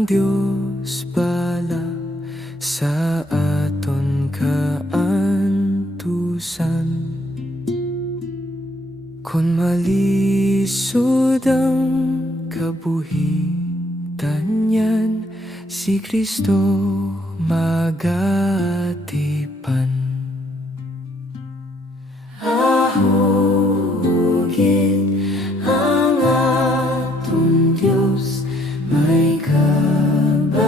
Ang Diyos bala sa aton kaantusan. Kung malisod ang kabuhitan yan, si Kristo magatipan. Ahugid ang aton Diyos, may kabalakan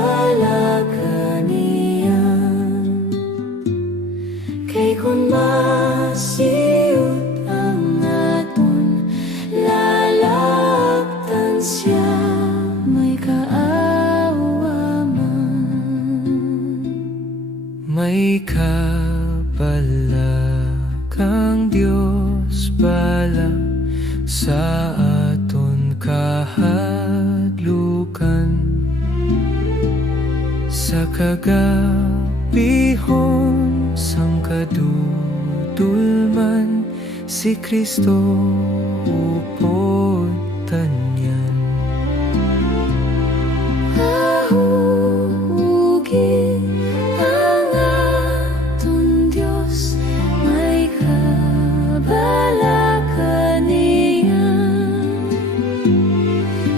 niyan. Kay kung masiyot ang aton lalaktan siya, may kaawa man. May kabalakang Diyos bala sa aton kahadlukan. Sa kagabihon sang kadudulman, si Kristo upod tanyan. Ahugid ang aton Diyos, may kabalakan niyan.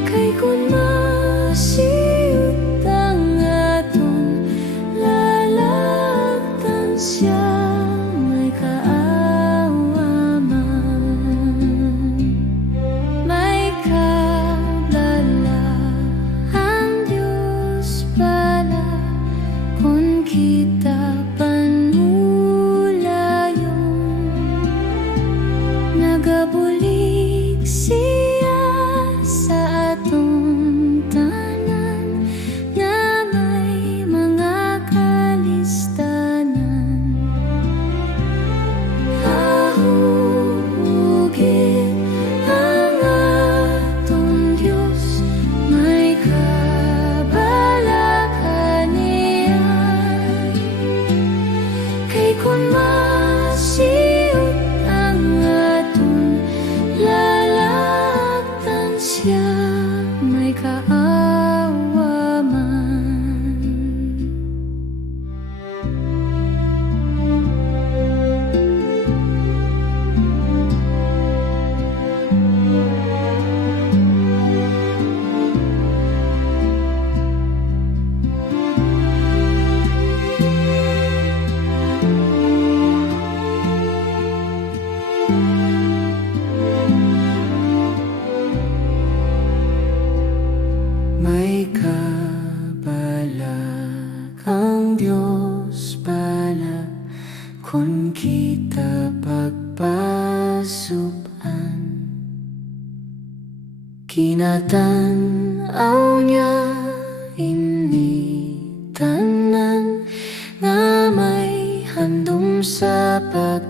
Kay kung masiyot ang aton lalaktan siya, may kaawa man. May kabalakang Diyos bala kung kita panulayon. Nagabulig siya sa atong tanan, nga may mga kalistanan. Ahugid ang aton Diyos, may kabalakan niyan. Kay kung masiyot ang aton lalaktan siya, may kaawa man. May kabalakang Diyos bala kung kita pagpasuban. Kinatanaw niya ini tanan, nga may handom sa pag